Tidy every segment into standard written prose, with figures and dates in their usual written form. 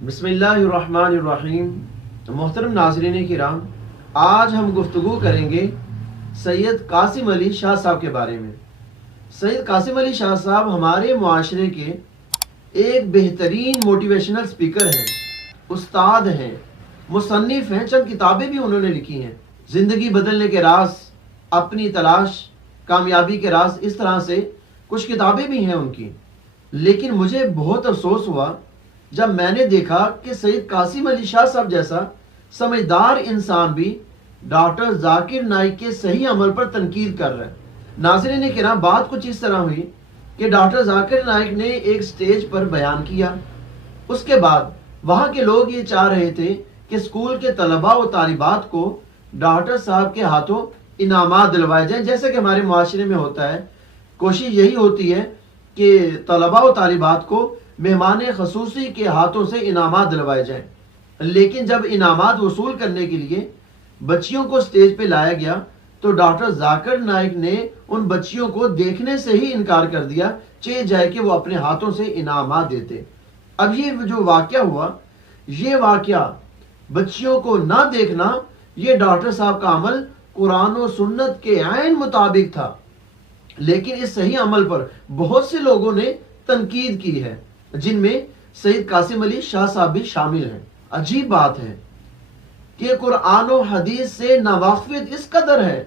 بسم اللہ الرحمن الرحیم۔ محترم ناظرین کرام، آج ہم گفتگو کریں گے سید قاسم علی شاہ صاحب کے بارے میں۔ سید قاسم علی شاہ صاحب ہمارے معاشرے کے ایک بہترین موٹیویشنل سپیکر ہیں، استاد ہیں، مصنف ہیں، چند کتابیں بھی انہوں نے لکھی ہیں، زندگی بدلنے کے راز، اپنی تلاش، کامیابی کے راز، اس طرح سے کچھ کتابیں بھی ہیں ان کی۔ لیکن مجھے بہت افسوس ہوا جب میں نے دیکھا کہ سید قاسم علی شاہ صاحب جیسا سمجھدار انسان بھی ڈاکٹر ذاکر نائک کے صحیح عمل پر تنقید کر رہا ہے۔ ناظرین کرام، بات کچھ اس طرح ہوئی کہ ڈاکٹر ذاکر نائک نے ایک سٹیج پر بیان کیا، اس کے بعد وہاں کے لوگ یہ چاہ رہے تھے کہ اسکول کے طلباء و طالبات کو ڈاکٹر صاحب کے ہاتھوں انعامات دلوائے جائیں، جیسے کہ ہمارے معاشرے میں ہوتا ہے۔ کوشش یہی ہوتی ہے کہ طلباء و طالبات کو مہمان خصوصی کے ہاتھوں سے انعامات دلوائے جائیں۔ لیکن جب انعامات وصول کرنے کے لیے بچیوں کو سٹیج پہ لایا گیا تو ڈاکٹر ذاکر نائک نے ان بچیوں کو دیکھنے سے ہی انکار کر دیا، چاہے جائے کہ وہ اپنے ہاتھوں سے انعامات دیتے۔ اب یہ جو واقعہ ہوا، یہ واقعہ بچیوں کو نہ دیکھنا، یہ ڈاکٹر صاحب کا عمل قرآن و سنت کے عین مطابق تھا، لیکن اس صحیح عمل پر بہت سے لوگوں نے تنقید کی ہے، جن میں سید قاسم علی شاہ صاحب بھی شامل ہیں۔ عجیب بات ہے کہ قرآن و حدیث سے ناواقفیت اس قدر ہے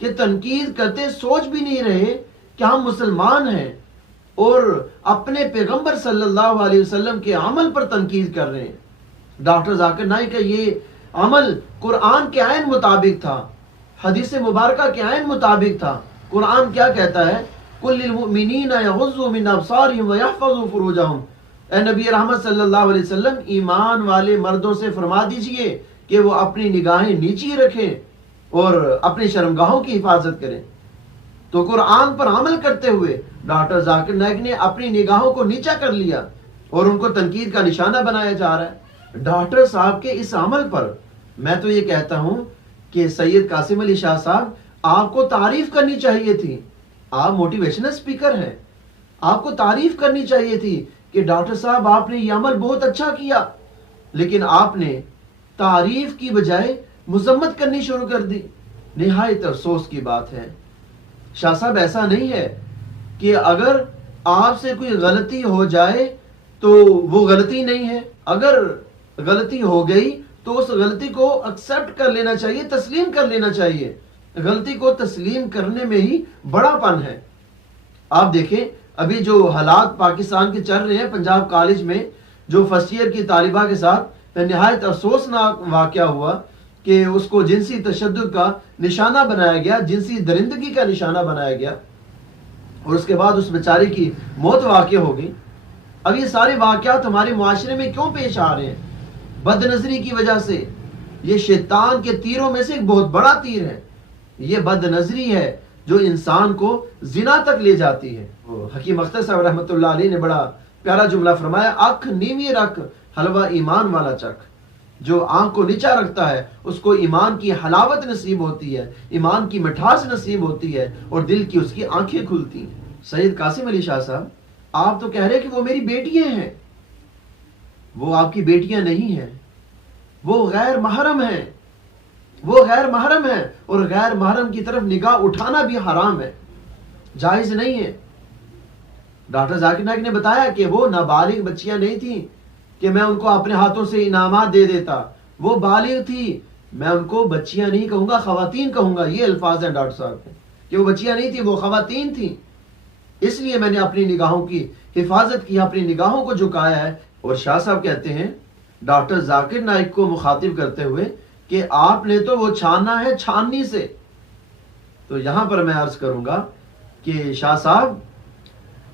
کہ تنقید کرتے سوچ بھی نہیں رہے کہ ہم مسلمان ہیں اور اپنے پیغمبر صلی اللہ علیہ وسلم کے عمل پر تنقید کر رہے ہیں۔ ڈاکٹر ذاکر نائک کا یہ عمل قرآن کے عین مطابق تھا، حدیث مبارکہ کے عین مطابق تھا۔ قرآن کیا کہتا ہے؟ قُلْ لِلْمُؤْمِنِينَ يَغُضُّوا مِنْ أَبْصَارِهِمْ وَيَحْفَظُوا فُرُوجَهُمْ۔ اے نبی رحمت صلی اللہ علیہ وسلم، ایمان والے مردوں سے فرما دیجئے کہ وہ اپنی نگاہیں نیچی رکھیں اور اپنی شرمگاہوں کی حفاظت کریں۔ تو قرآن پر عمل کرتے ہوئے ڈاکٹر ذاکر نائک نے اپنی نگاہوں کو نیچا کر لیا اور ان کو تنقید کا نشانہ بنایا جا رہا ہے۔ ڈاکٹر صاحب کے اس عمل پر میں تو یہ کہتا ہوں کہ سید قاسم علی شاہ صاحب، آپ کو تعریف کرنی چاہیے تھی۔ آپ موٹیویشنل سپیکر ہیں، آپ کو تعریف کرنی چاہیے تھی کہ ڈاکٹر صاحب آپ نے یہ عمل بہت اچھا کیا، لیکن آپ نے تعریف کی بجائے مذمت کرنی شروع کر دی۔ نہایت افسوس کی بات ہے۔ شاہ صاحب، ایسا نہیں ہے کہ اگر آپ سے کوئی غلطی ہو جائے تو وہ غلطی نہیں ہے۔ اگر غلطی ہو گئی تو اس غلطی کو ایکسپٹ کر لینا چاہیے، تسلیم کر لینا چاہیے۔ غلطی کو تسلیم کرنے میں ہی بڑا پن ہے۔ آپ دیکھیں ابھی جو حالات پاکستان کے چل رہے ہیں، پنجاب کالج میں جو فرسٹ ایئر کی طالبہ کے ساتھ نہایت افسوسناک واقعہ ہوا کہ اس کو جنسی تشدد کا نشانہ بنایا گیا، جنسی درندگی کا نشانہ بنایا گیا، اور اس کے بعد اس بیچارے کی موت واقع ہو گئی۔ اب یہ سارے واقعات ہمارے معاشرے میں کیوں پیش آ رہے ہیں؟ بد نظری کی وجہ سے۔ یہ شیطان کے تیروں میں سے ایک بہت بڑا تیر ہے۔ یہ بد نظری ہے جو انسان کو زنا تک لے جاتی ہے۔ حکیم اختر صاحب رحمۃ اللہ علیہ نے بڑا پیارا جملہ فرمایا، آنکھ نیوی رکھ حلوہ ایمان والا چکھ۔ جو آنکھ کو نیچا رکھتا ہے اس کو ایمان کی حلاوت نصیب ہوتی ہے، ایمان کی مٹھاس نصیب ہوتی ہے، اور دل کی اس کی آنکھیں کھلتی ہیں۔ سید قاسم علی شاہ صاحب، آپ تو کہہ رہے کہ وہ میری بیٹیاں ہیں۔ وہ آپ کی بیٹیاں نہیں ہیں، وہ غیر محرم ہیں، وہ غیر محرم ہے، اور غیر محرم کی طرف نگاہ اٹھانا بھی حرام ہے، جائز نہیں ہے۔ ڈاکٹر ذاکر نائک نے بتایا کہ وہ نابالغ بچیاں نہیں تھیں کہ میں ان کو اپنے ہاتھوں سے انعامات دے دیتا، وہ بالغ تھی۔ میں ان کو بچیاں نہیں کہوں گا، خواتین کہوں گا۔ یہ الفاظ ہیں ڈاکٹر صاحب کے کہ وہ بچیاں نہیں تھیں، وہ خواتین تھیں، اس لیے میں نے اپنی نگاہوں کی حفاظت کی، اپنی نگاہوں کو جھکایا ہے۔ اور شاہ صاحب کہتے ہیں ڈاکٹر ذاکر نائک کو مخاطب کرتے ہوئے کہ آپ نے تو وہ چھاننا ہے چھاننی سے۔ تو یہاں پر میں عرض کروں گا کہ شاہ صاحب،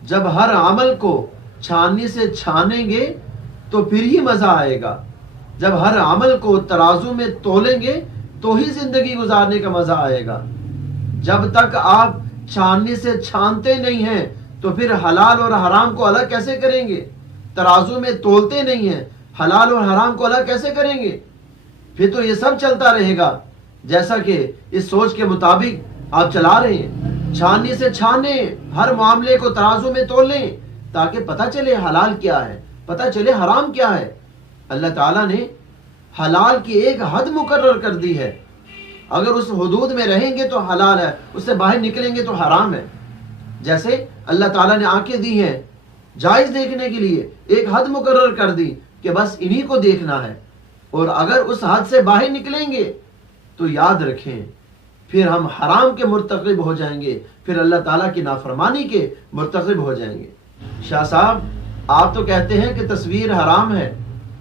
جب ہر عمل کو چھاننی سے چھانیں گے تو پھر ہی مزہ آئے گا۔ جب ہر عمل کو ترازو میں تولیں گے تو ہی زندگی گزارنے کا مزہ آئے گا۔ جب تک آپ چھاننی سے چھانتے نہیں ہیں تو پھر حلال اور حرام کو الگ کیسے کریں گے؟ ترازو میں تولتے نہیں ہیں، حلال اور حرام کو الگ کیسے کریں گے؟ پھر تو یہ سب چلتا رہے گا جیسا کہ اس سوچ کے مطابق آپ چلا رہے ہیں۔ چھاننی سے چھانیں، ہر معاملے کو ترازو میں تول لیں تاکہ پتہ چلے حلال کیا ہے، پتہ چلے حرام کیا ہے۔ اللہ تعالیٰ نے حلال کی ایک حد مقرر کر دی ہے، اگر اس حدود میں رہیں گے تو حلال ہے، اس سے باہر نکلیں گے تو حرام ہے۔ جیسے اللہ تعالیٰ نے آنکھیں دی ہیں جائز دیکھنے کے لیے، ایک حد مقرر کر دی کہ بس انہی کو دیکھنا ہے، اور اگر اس حد سے باہر نکلیں گے تو یاد رکھیں پھر ہم حرام کے مرتکب ہو جائیں گے، پھر اللہ تعالیٰ کی نافرمانی کے مرتکب ہو جائیں گے۔ شاہ صاحب آپ تو کہتے ہیں کہ تصویر حرام ہے،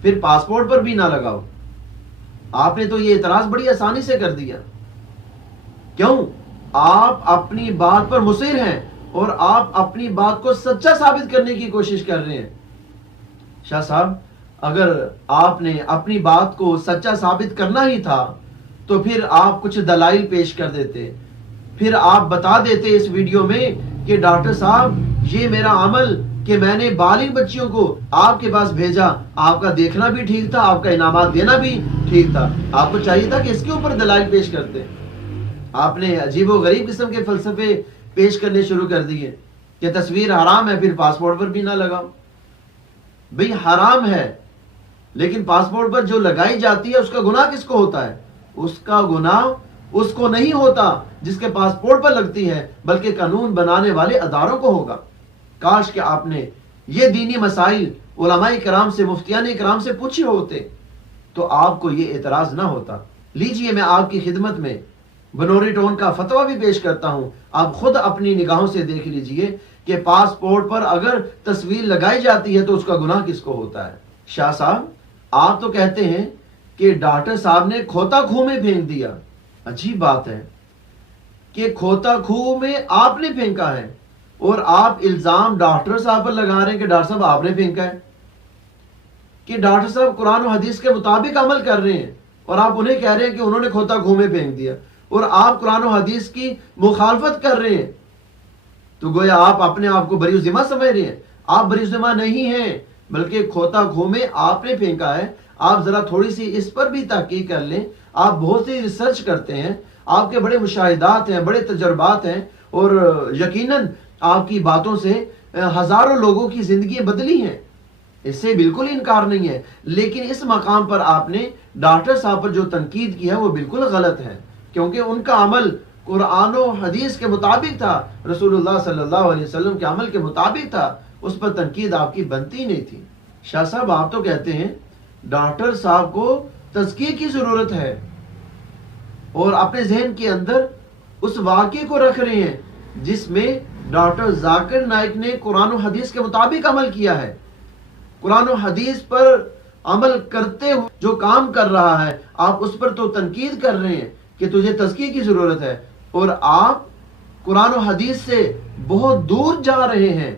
پھر پاسپورٹ پر بھی نہ لگاؤ۔ آپ نے تو یہ اعتراض بڑی آسانی سے کر دیا۔ کیوں؟ آپ اپنی بات پر مصر ہیں اور آپ اپنی بات کو سچا ثابت کرنے کی کوشش کر رہے ہیں۔ شاہ صاحب اگر آپ نے اپنی بات کو سچا ثابت کرنا ہی تھا تو پھر آپ کچھ دلائل پیش کر دیتے، پھر آپ بتا دیتے اس ویڈیو میں کہ ڈاکٹر صاحب یہ میرا عمل کہ میں نے بالغ بچیوں کو آپ کے پاس بھیجا، آپ کا دیکھنا بھی ٹھیک تھا، آپ کا انعامات دینا بھی ٹھیک تھا۔ آپ کو چاہیے تھا کہ اس کے اوپر دلائل پیش کرتے۔ آپ نے عجیب و غریب قسم کے فلسفے پیش کرنے شروع کر دیے کہ تصویر حرام ہے، پھر پاسپورٹ پر بھی نہ لگاؤ۔ بھئی حرام ہے، لیکن پاسپورٹ پر جو لگائی جاتی ہے اس کا گناہ کس کو ہوتا ہے؟ اس کا گناہ اس کو نہیں ہوتا جس کے پاسپورٹ پر لگتی ہے، بلکہ قانون بنانے والے اداروں کو ہوگا۔ کاش کہ آپ نے یہ دینی مسائل علماء کرام سے، مفتیان کرام سے پوچھے ہوتے تو آپ کو یہ اعتراض نہ ہوتا۔ لیجئے میں آپ کی خدمت میں بنوری ٹون کا فتویٰ بھی پیش کرتا ہوں، آپ خود اپنی نگاہوں سے دیکھ لیجئے کہ پاسپورٹ پر اگر تصویر لگائی جاتی ہے تو اس کا گناہ کس کو ہوتا ہے۔ شاہ صاحب آپ تو کہتے ہیں کہ ڈاکٹر صاحب نے کھوتا کھو میں پھینک دیا۔ عجیب بات ہے کہ کھوتا کھو میں آپ نے پھینکا ہے اور آپ الزام ڈاکٹر صاحب پر لگا رہے ہیں کہ ڈاکٹر صاحب آپ نے پھینکا ہے، کہ ڈاکٹر صاحب قرآن و حدیث کے مطابق عمل کر رہے ہیں اور آپ انہیں کہہ رہے ہیں کہ انہوں نے کھوتا کھو میں پھینک دیا، اور آپ قرآن و حدیث کی مخالفت کر رہے ہیں۔ تو گویا آپ اپنے آپ کو بری ذمہ سمجھ رہے ہیں۔ آپ بری ذمہ نہیں ہیں، بلکہ کھوتا کھو میں آپ نے پھینکا ہے۔ آپ ذرا تھوڑی سی اس پر بھی تحقیق کر لیں۔ آپ بہت سی ریسرچ کرتے ہیں، آپ کے بڑے مشاہدات ہیں، بڑے تجربات ہیں، اور یقیناً آپ کی باتوں سے ہزاروں لوگوں کی زندگی بدلی ہیں، اس سے بالکل انکار نہیں ہے۔ لیکن اس مقام پر آپ نے ڈاکٹر صاحب پر جو تنقید کی ہے وہ بالکل غلط ہے، کیونکہ ان کا عمل قرآن و حدیث کے مطابق تھا، رسول اللہ صلی اللہ علیہ وسلم کے عمل کے مطابق تھا، اس پر تنقید آپ کی بنتی نہیں تھی۔ شاہ صاحب آپ تو کہتے ہیں ڈاکٹر صاحب کو تزکیے کی ضرورت ہے، اور اپنے ذہن کے اندر اس واقعے کو رکھ رہے ہیں جس میں ڈاکٹر ذاکر نائک نے قرآن و حدیث کے مطابق عمل کیا ہے۔ قرآن و حدیث پر عمل کرتے ہوئے جو کام کر رہا ہے، آپ اس پر تو تنقید کر رہے ہیں کہ تجھے تزکیے کی ضرورت ہے، اور آپ قرآن و حدیث سے بہت دور جا رہے ہیں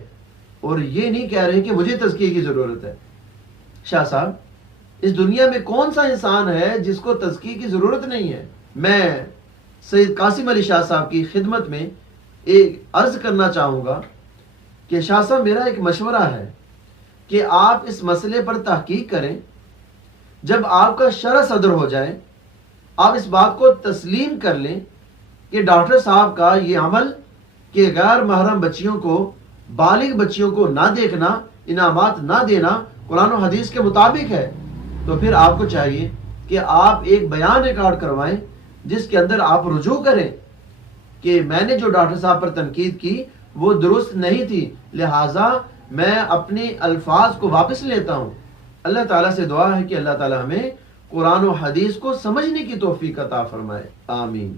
اور یہ نہیں کہہ رہے کہ مجھے تزکیے کی ضرورت ہے۔ شاہ صاحب اس دنیا میں کون سا انسان ہے جس کو تزکیے کی ضرورت نہیں ہے؟ میں سید قاسم علی شاہ صاحب کی خدمت میں ایک عرض کرنا چاہوں گا کہ شاہ صاحب میرا ایک مشورہ ہے کہ آپ اس مسئلے پر تحقیق کریں۔ جب آپ کا شرح صدر ہو جائے، آپ اس بات کو تسلیم کر لیں کہ ڈاکٹر صاحب کا یہ عمل کہ غیر محرم بچیوں کو، بالغ بچیوں کو نہ دیکھنا، انعامات نہ دینا قرآن و حدیث کے مطابق ہے، تو پھر آپ کو چاہیے کہ آپ ایک بیان ریکارڈ کروائیں جس کے اندر آپ رجوع کریں کہ میں نے جو ڈاکٹر صاحب پر تنقید کی وہ درست نہیں تھی، لہٰذا میں اپنے الفاظ کو واپس لیتا ہوں۔ اللہ تعالیٰ سے دعا ہے کہ اللہ تعالیٰ ہمیں قرآن و حدیث کو سمجھنے کی توفیق عطا فرمائے، آمین۔